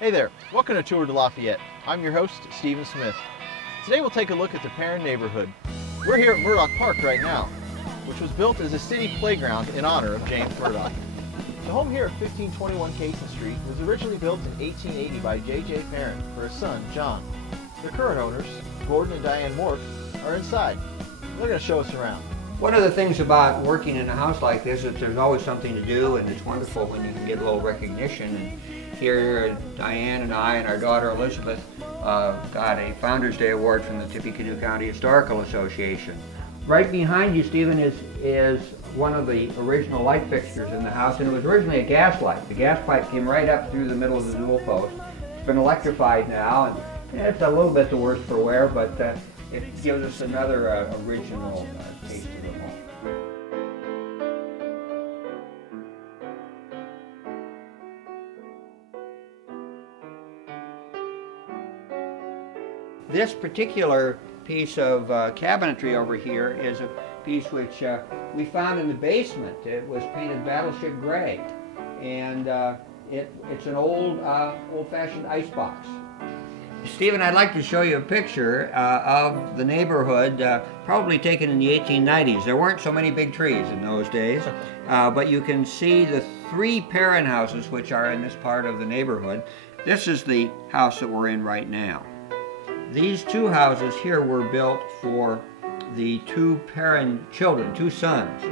Hey there, welcome to Tour de Lafayette. I'm your host, Stephen Smith. Today we'll take a look at the Perrin neighborhood. We're here at Murdoch Park right now, which was built as a city playground in honor of James Murdoch. The home here at 1521 Caton Street was originally built in 1880 by J.J. Perrin for his son, John. The current owners, Gordon and Diane Mork, are inside. They're going to show us around. One of the things about working in a house like this is there's always something to do, and it's wonderful when you can get a little recognition. And here, Diane and I and our daughter Elizabeth got a Founders Day Award from the Tippecanoe County Historical Association. Right behind you, Stephen, is one of the original light fixtures in the house, and it was originally a gas light. The gas pipe came right up through the middle of the dual post. It's been electrified now, and it's a little bit the worse for wear, but it gives us another original taste of the home. This particular piece of cabinetry over here is a piece which we found in the basement. It was painted battleship gray, and it's an old-fashioned icebox. Stephen, I'd like to show you a picture of the neighborhood, probably taken in the 1890s. There weren't so many big trees in those days, but you can see the three Perrin houses which are in this part of the neighborhood. This is the house that we're in right now. These two houses here were built for the two Perrin children, two sons.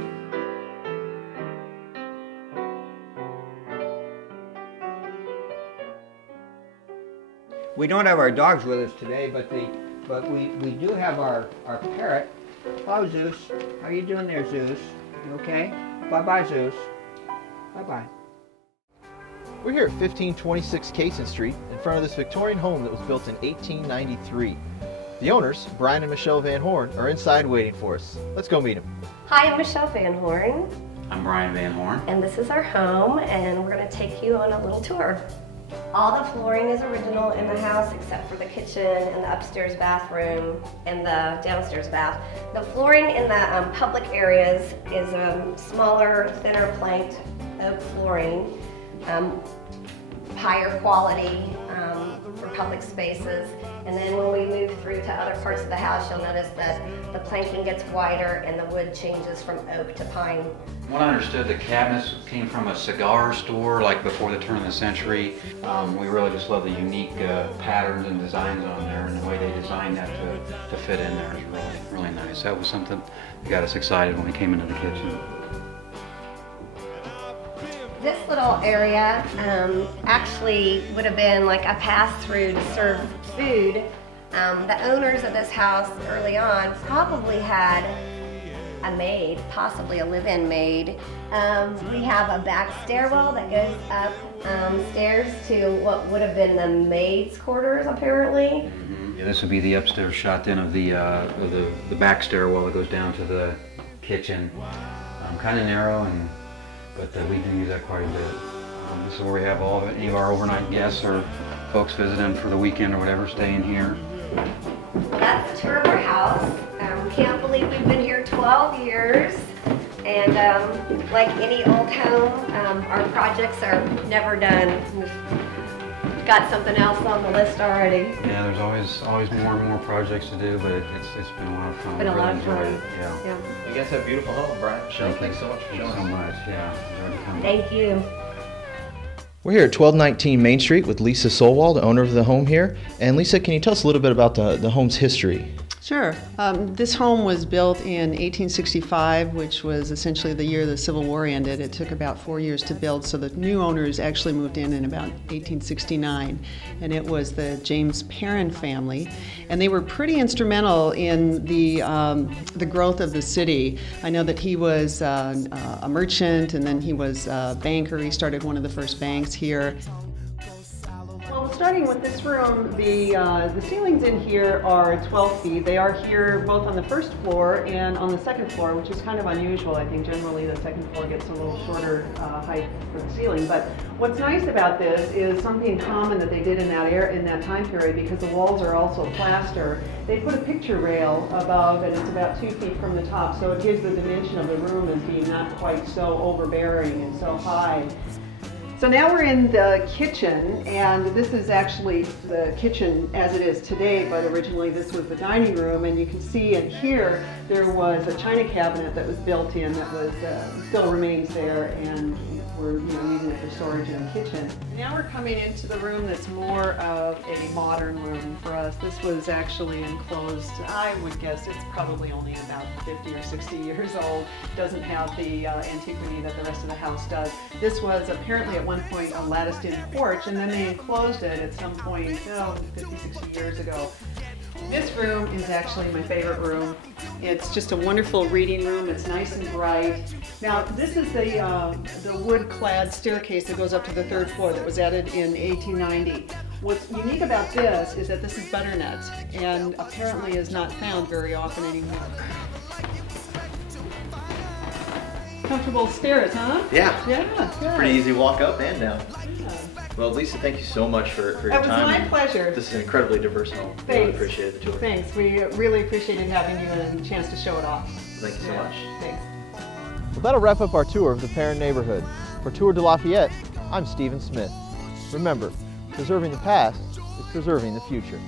We don't have our dogs with us today, but we do have our parrot. Hello, Zeus. How are you doing there, Zeus? You okay? Bye-bye, Zeus. Bye-bye. We're here at 1526 Caton Street in front of this Victorian home that was built in 1893. The owners, Brian and Michelle Van Horn, are inside waiting for us. Let's go meet them. Hi, I'm Michelle Van Horn. I'm Brian Van Horn. And this is our home, and we're going to take you on a little tour. All the flooring is original in the house except for the kitchen and the upstairs bathroom and the downstairs bath. The flooring in the public areas is smaller, thinner planked oak flooring, higher quality for public spaces. And then when we move through to other parts of the house, you'll notice that the planking gets wider and the wood changes from oak to pine. What I understood, the cabinets came from a cigar store, like before the turn of the century. We really just love the unique patterns and designs on there, and the way they designed that to fit in there is really, really nice. That was something that got us excited when we came into the kitchen. This little area actually would have been like a pass-through to serve food. The owners of this house early on probably had a maid, possibly a live-in maid. We have a back stairwell that goes up stairs to what would have been the maid's quarters, apparently. Yeah, this would be the upstairs shot then of the back stairwell that goes down to the kitchen. Kind of narrow, but we do use that quite a bit. This is where we have any of our overnight guests or folks visiting for the weekend or whatever, staying here. Well, that's the tour of our house. Can't believe we've been here 12 years. And like any old home, our projects are never done. We've got something else on the list already. Yeah, there's always more and more projects to do, but it's been a lot of fun. Been a lot of fun. Yeah. You guys have a beautiful home, Brian. Michelle, thanks so much for showing us. Thank you so much. Yeah, enjoyed the company. Thank you. We're here at 1219 Main Street with Lisa Solwald, the owner of the home here. And Lisa, can you tell us a little bit about the home's history? Sure. This home was built in 1865, which was essentially the year the Civil War ended. It took about 4 years to build, so the new owners actually moved in about 1869. And it was the James Perrin family. And they were pretty instrumental in the growth of the city. I know that he was a merchant, and then he was a banker. He started one of the first banks here. Well, starting with this room, the ceilings in here are 12 feet. They are here both on the first floor and on the second floor, which is kind of unusual. I think generally the second floor gets a little shorter height for the ceiling. But what's nice about this is something common that they did in that time period, because the walls are also plaster. They put a picture rail above, and it's about 2 feet from the top, so it gives the dimension of the room as being not quite so overbearing and so high. So now we're in the kitchen, and this is actually the kitchen as it is today, but originally this was the dining room, and you can see in here there was a china cabinet that was built in that was still remains there, and we're using it for storage in the kitchen. Now we're coming into the room that's more of a modern room for us. This was actually enclosed, I would guess it's probably only about 50 or 60 years old. Doesn't have the antiquity that the rest of the house does. This was apparently at one point a latticed-in porch, and then they enclosed it at some point, 50, 60 years ago. This room is actually my favorite room. It's just a wonderful reading room. It's nice and bright. Now, this is the wood-clad staircase that goes up to the third floor that was added in 1890. What's unique about this is that this is butternut, and apparently is not found very often anymore. Comfortable stairs, huh? Yeah. Yeah, good. Pretty easy walk up and down. Yeah. Well, Lisa, thank you so much for your That was time. my pleasure. This is an incredibly diverse home. Thanks. Really appreciate the tour. Thanks. We really appreciated having you and a chance to show it off. Thank you so much. Thanks. Well, that'll wrap up our tour of the Perrin neighborhood. For Tour de Lafayette, I'm Stephen Smith. Remember, preserving the past is preserving the future.